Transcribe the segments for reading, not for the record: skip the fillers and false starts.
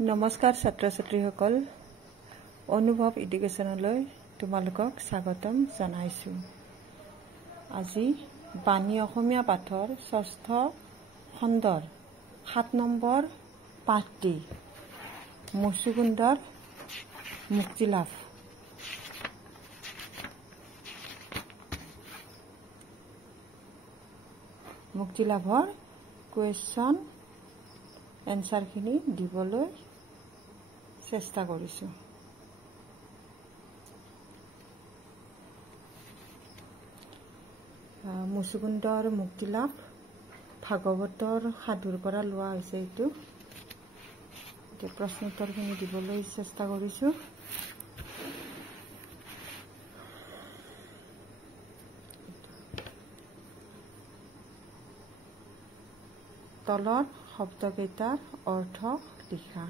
নমস্কাৰ ছাত্ৰ ছাত্ৰীসকল, অনুভৱ এডুকেশ্যনলৈ তোমালোকক স্বাগতম জনাইছোঁ। আজি বাণী অসমীয়া পাঠৰ ৬ষ্ঠ খণ্ডৰ ৭ নম্বৰ পাঠটি মুচুকুন্দৰ মুক্তিলাভ। মুক্তিলাভৰ কুৱেশ্যন এনচাৰখিনি দিবলৈ চেষ্টা কৰিছোঁ। মুচুকুন্দৰ মুক্তিলাভ ভাগৱতৰ সাধুৰ পৰা লোৱা হৈছে। এইটো এতিয়া প্ৰশ্ন উত্তৰখিনি দিবলৈ চেষ্টা কৰিছোঁ। তলৰ শব্দকেইটাৰ অৰ্থ লিখা।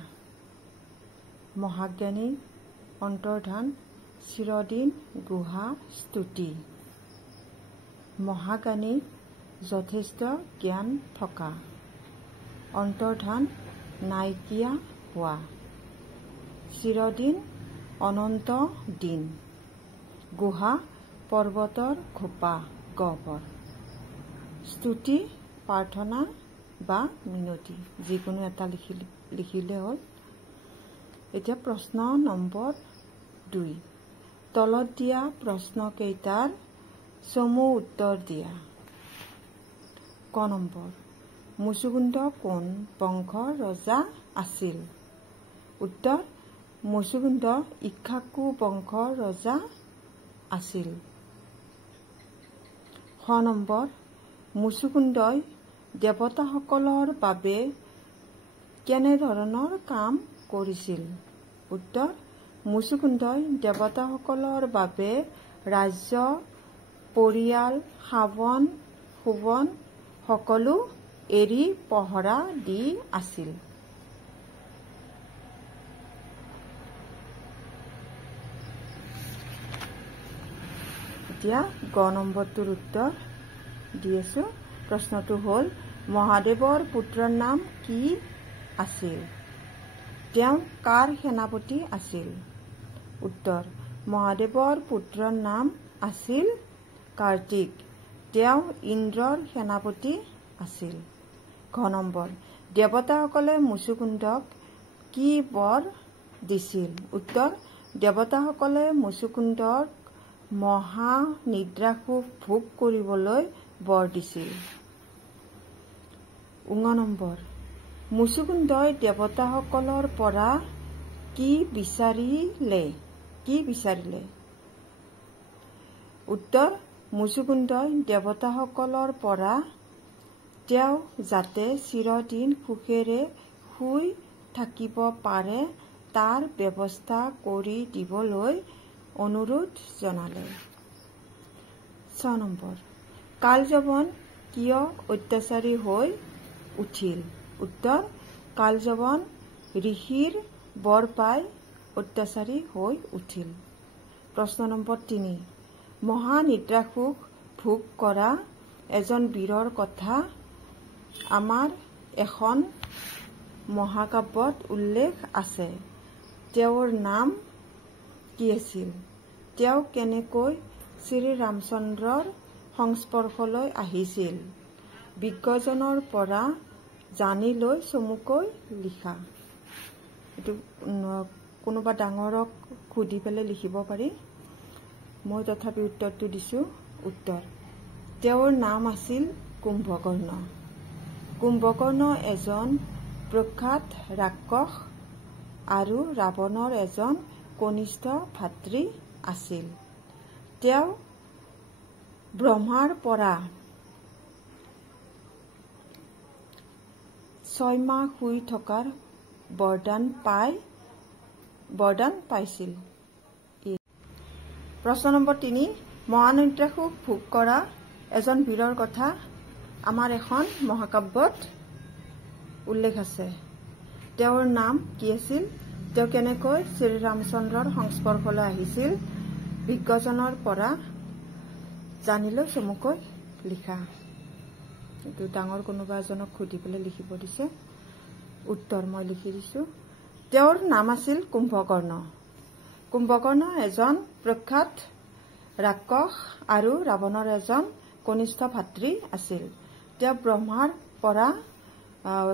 মহাজ্ঞানী অন্তৰ্ধান চিৰদিন গুহা স্তুতি। মহাজ্ঞানী যথেষ্ট জ্ঞান থকা, অন্তৰ্ধান নাইকিয়া হোৱা, চিৰদিন অনন্ত দিন, গুহা পৰ্বতৰ খোপা গহ্বৰ। স্তুতি প্ৰাৰ্থনা বা মিনতি, যিকোনো এটা লিখিলে হ'ল। এতিয়া প্ৰশ্ন নম্বৰ ২, তলত দিয়া প্ৰশ্নকেইটাৰ চমু উত্তৰ দিয়া। ক নম্বৰ, মুচুকুন্দ কোন বংশৰ ৰজা আছিল? উত্তৰ, মুচুকুন্দ ইক্ষ্বাকু বংশৰ ৰজা আছিল। খ নম্বৰ, মুচুকুন্দই দেৱতাসকলৰ বাবে কেনেধৰণৰ কাম কৰিছিল? উত্তৰ, মুচুকুন্দই দেৱতাসকলৰ বাবে ৰাজ্য, পৰিয়াল, শাবন শোভন সকলো এৰি পহৰা দি আছিল। এতিয়া গ নম্বৰটোৰ উত্তৰ দি আছো। প্ৰশ্নটো হ'ল, মহাদেৱৰ পুত্ৰৰ নাম কি আছিল? তেওঁ কাৰ সেনাপতি আছিল? উত্তৰ, মহাদেৱৰ পুত্ৰৰ নাম আছিল কাৰ্তিক। তেওঁ ইন্দ্ৰৰ সেনাপতি আছিল। ঘ নম্বৰ, দেৱতাসকলে মুচুকুন্দক কি বৰ দিছিল? উত্তৰ, দেৱতাসকলে মুচুকুন্দক মহা নিদ্ৰাসুখ ভোগ কৰিবলৈ বৰ দিছিল। ঙ নম্বৰ, মুচুকুন্দই দেৱতাসকলৰ পৰা কি বিচাৰিলে? উত্তৰ, মুচুকুন্দই দেৱতাসকলৰ পৰা তেওঁ যাতে চিৰদিন সুখেৰে শুই থাকিব পাৰে তাৰ ব্যৱস্থা কৰি দিবলৈ অনুৰোধ জনালে। ছ নম্বৰ, কালযৱন কিয় অত্যাচাৰী হৈ উঠিল? উত্তৰ, কালযৱন ঋষিৰ বৰ পাই অত্যাচাৰী হৈ উঠিল। প্ৰশ্ন নম্বৰ ৩, মহা নিদ্ৰাসুখ ভোগ কৰা এজন বীৰৰ কথা আমাৰ এখন মহাকাব্যত উল্লেখ আছে। তেওঁৰ নাম কি আছিল? তেওঁ কেনেকৈ শ্ৰীৰামচন্দ্ৰৰ সংস্পৰ্শলৈ আহিছিল? বিজ্ঞজনৰ পৰা জানি লৈ চমুকৈ লিখা। এইটো কোনোবা ডাঙৰক সুধি পেলাই লিখিব পাৰি। মই তথাপি উত্তৰটো দিছোঁ। উত্তৰ, তেওঁৰ নাম আছিল কুম্ভকৰ্ণ। কুম্ভকৰ্ণ এজন প্ৰখ্যাত ৰাক্ষস আৰু ৰাৱণৰ এজন কনিষ্ঠ ভাতৃ আছিল। তেওঁ ব্ৰহ্মাৰ পৰা ৬ মাহ শুই থকাৰ বৰদান পাইছিল। প্ৰশ্ন নম্বৰ ৩, মহানিদ্ৰাসুখ ভোগ কৰা এজন বীৰৰ কথা আমাৰ এখন মহাকাব্যত উল্লেখ আছে। তেওঁৰ নাম কি আছিল? তেওঁ কেনেকৈ শ্ৰীৰামচন্দ্ৰৰ সংস্পৰ্শলৈ আহিছিল? বিজ্ঞজনৰ পৰা জানিলৈ চমুকৈ লিখা। এইটো ডাঙৰ কোনোবা এজনক সুধি পেলাই লিখিব দিছে। উত্তৰ মই লিখি দিছোঁ। তেওঁৰ নাম আছিল কুম্ভকৰ্ণ। কুম্ভকৰ্ণ এজন প্ৰখ্যাত ৰাক্ষস আৰু ৰাৱণৰ এজন কনিষ্ঠ ভাতৃ আছিল। তেওঁ ব্ৰহ্মাৰ পৰা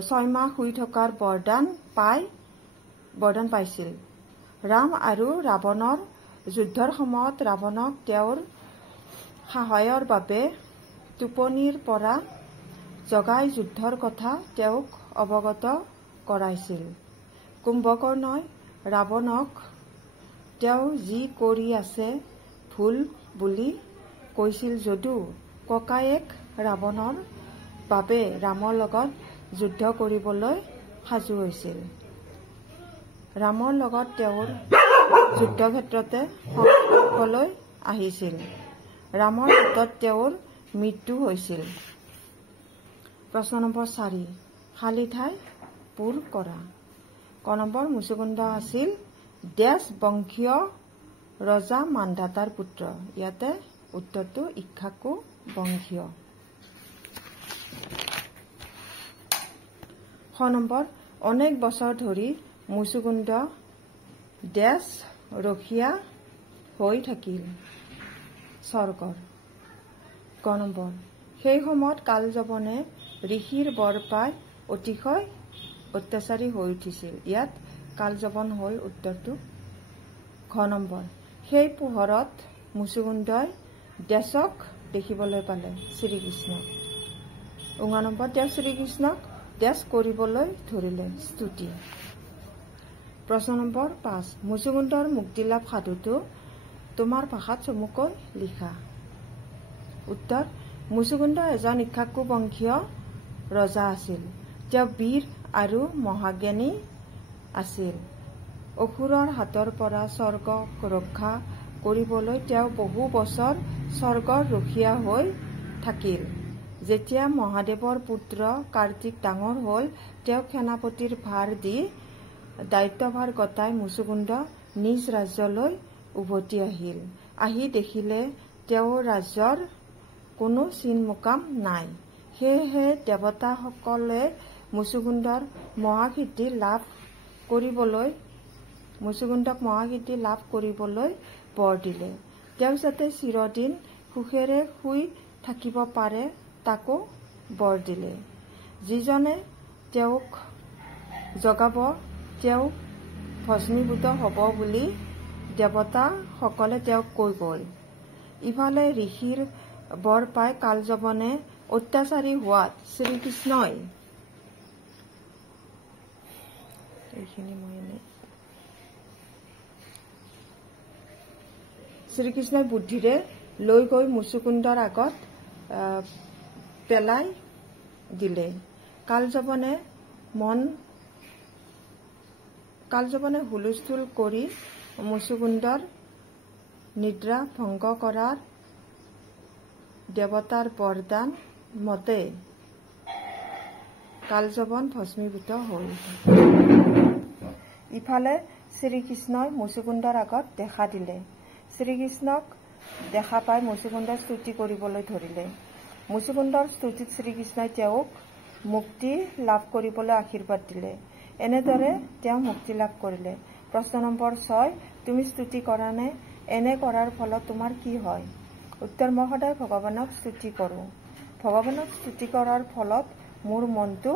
6 মাহ শুই থকাৰ বৰদান পাইছিল। ৰাম আৰু ৰাৱণৰ যুদ্ধৰ সময়ত ৰাৱণক তেওঁৰ সাহায্যৰ বাবে টোপনিৰ পৰা জগাই যুদ্ধৰ কথা তেওঁক অৱগত কৰাইছিল। কুম্ভকৰ্ণই ৰাৱণক তেওঁ যি কৰি আছে ভুল বুলি কৈছিল যদিও ককায়েক ৰাৱণৰ বাবে ৰামৰ লগত যুদ্ধ কৰিবলৈ সাজু হৈছিল। ৰামৰ লগত তেওঁৰ যুদ্ধক্ষেত্ৰতে সংঘৰ্ষলৈ আহিছিল। ৰামৰ হাতত তেওঁৰ মৃত্যু হৈছিল। প্ৰশ্ন নম্বৰ 4 খালী ঠাই পূৰ কৰা। ক নম্বৰ মুচুকুন্দ আছিল ডেছ বংশীয় ৰজা মান্ধাতাৰ পুত্ৰ। ইয়াতে উত্তৰটো ইক্ষ্বাকু বংশীয়। খ নম্বৰ অনেক বছৰ ধৰি মুচুকুন্দ ডেছ ৰখীয়া হৈ থাকিল স্বৰ্গৰ। গ নম্বৰ সেই সময়ত কালযবনে ঋষিৰ বৰ পাই অতিশয় অত্যাচাৰী হৈ উঠিছিল। ইয়াত কালযবন হৈ উত্তৰটো। ঘ নম্বৰ সেই পোহৰত মুচুকুন্দই ডেছক দেখিবলৈ পালে শ্ৰীকৃষ্ণক। ঙ নম্বৰ তেওঁ শ্ৰীকৃষ্ণক ডেছ কৰিবলৈ ধৰিলে স্তুতি। প্ৰশ্ন নম্বৰ 5 মুচুকুন্দৰ মুক্তিলাভ সাধুটো তোমাৰ ভাষাত চমুকৈ লিখা। উত্তৰ মুচুকুন্দ এজন ইক্ষ্বাকু বংশীয় ৰজা আছিল। তেওঁ বীৰ আৰু মহাজ্ঞানী আছিল। অসুৰৰ হাতৰ পৰা স্বৰ্গক ৰক্ষা কৰিবলৈ তেওঁ বহু বছৰ স্বৰ্গৰ ৰখীয়া হৈ থাকিল। যেতিয়া মহাদেৱৰ পুত্ৰ কাৰ্তিক ডাঙৰ হ'ল তেওঁক সেনাপতিৰ ভাৰ দি দায়িত্বভাৰ গতাই মুচুকুন্দ নিজ ৰাজ্যলৈ উভতি আহিল। আহি দেখিলে তেওঁৰ ৰাজ্যৰ কোনো চিন মোকাম নাই। সেয়েহে দেৱতাসকলে মুচুকুন্দক মহাসিদ্ধি লাভ কৰিবলৈ বৰ দিলে। তেওঁ যাতে চিৰদিন সুখেৰে শুই থাকিব পাৰে তাকো বৰ দিলে। যিজনে তেওঁক জগাব তেওঁ ভস্মীভূত হ'ব বুলি দেৱতাসকলে তেওঁক কৈ গ'ল। ইফালে ঋষিৰ বৰ পাই কালযবনে অত্যাচাৰী হোৱাত শ্ৰীকৃষ্ণই বুদ্ধিৰে লৈ গৈ মুচুকুন্দৰ আগত পেলাই দিলে। কালযবনে হুলস্থুল কৰি মুচুকুন্দৰ নিদ্ৰা ভংগ কৰাৰ দেৱতাৰ বৰদান মতে কালযবন ভস্মীভূত হ'ল। ইফালে শ্ৰীকৃষ্ণই মুচুকুন্দৰ আগত দেখা দিলে। শ্ৰীকৃষ্ণক দেখা পাই মুচুকুন্দই স্তুতি কৰিবলৈ ধৰিলে। মুচুকুন্দৰ স্তুতিত শ্ৰীকৃষ্ণই তেওঁক মুক্তি লাভ কৰিবলৈ আশীৰ্বাদ দিলে। এনেদৰে তেওঁ মুক্তি লাভ কৰিলে। প্ৰশ্ন নম্বৰ 6 তুমি স্তুতি কৰা নে? এনে কৰাৰ ফলত তোমাৰ কি হয়? উত্তৰ মই সদায় ভগৱানক স্তুতি কৰোঁ। ভগৱানক স্তুতি কৰাৰ ফলত মোৰ মনটো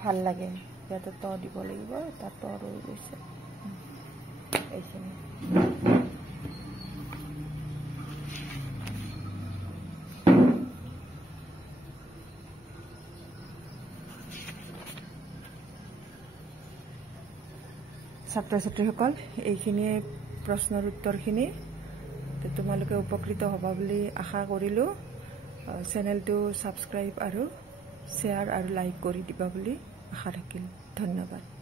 ভাল লাগে। ইয়াতে ত দিব লাগিব, এটা ত ৰৈ গৈছে এইখিনি। ছাত্ৰ ছাত্ৰীসকল এইখিনিয়ে প্ৰশ্নৰ উত্তৰখিনি। তোমালোকে উপকৃত হ'বা বুলি আশা কৰিলোঁ। চেনেলটো ছাবস্ক্ৰাইব আৰু শ্বেয়াৰ আৰু লাইক কৰি দিবা বুলি আশা থাকিল। ধন্যবাদ।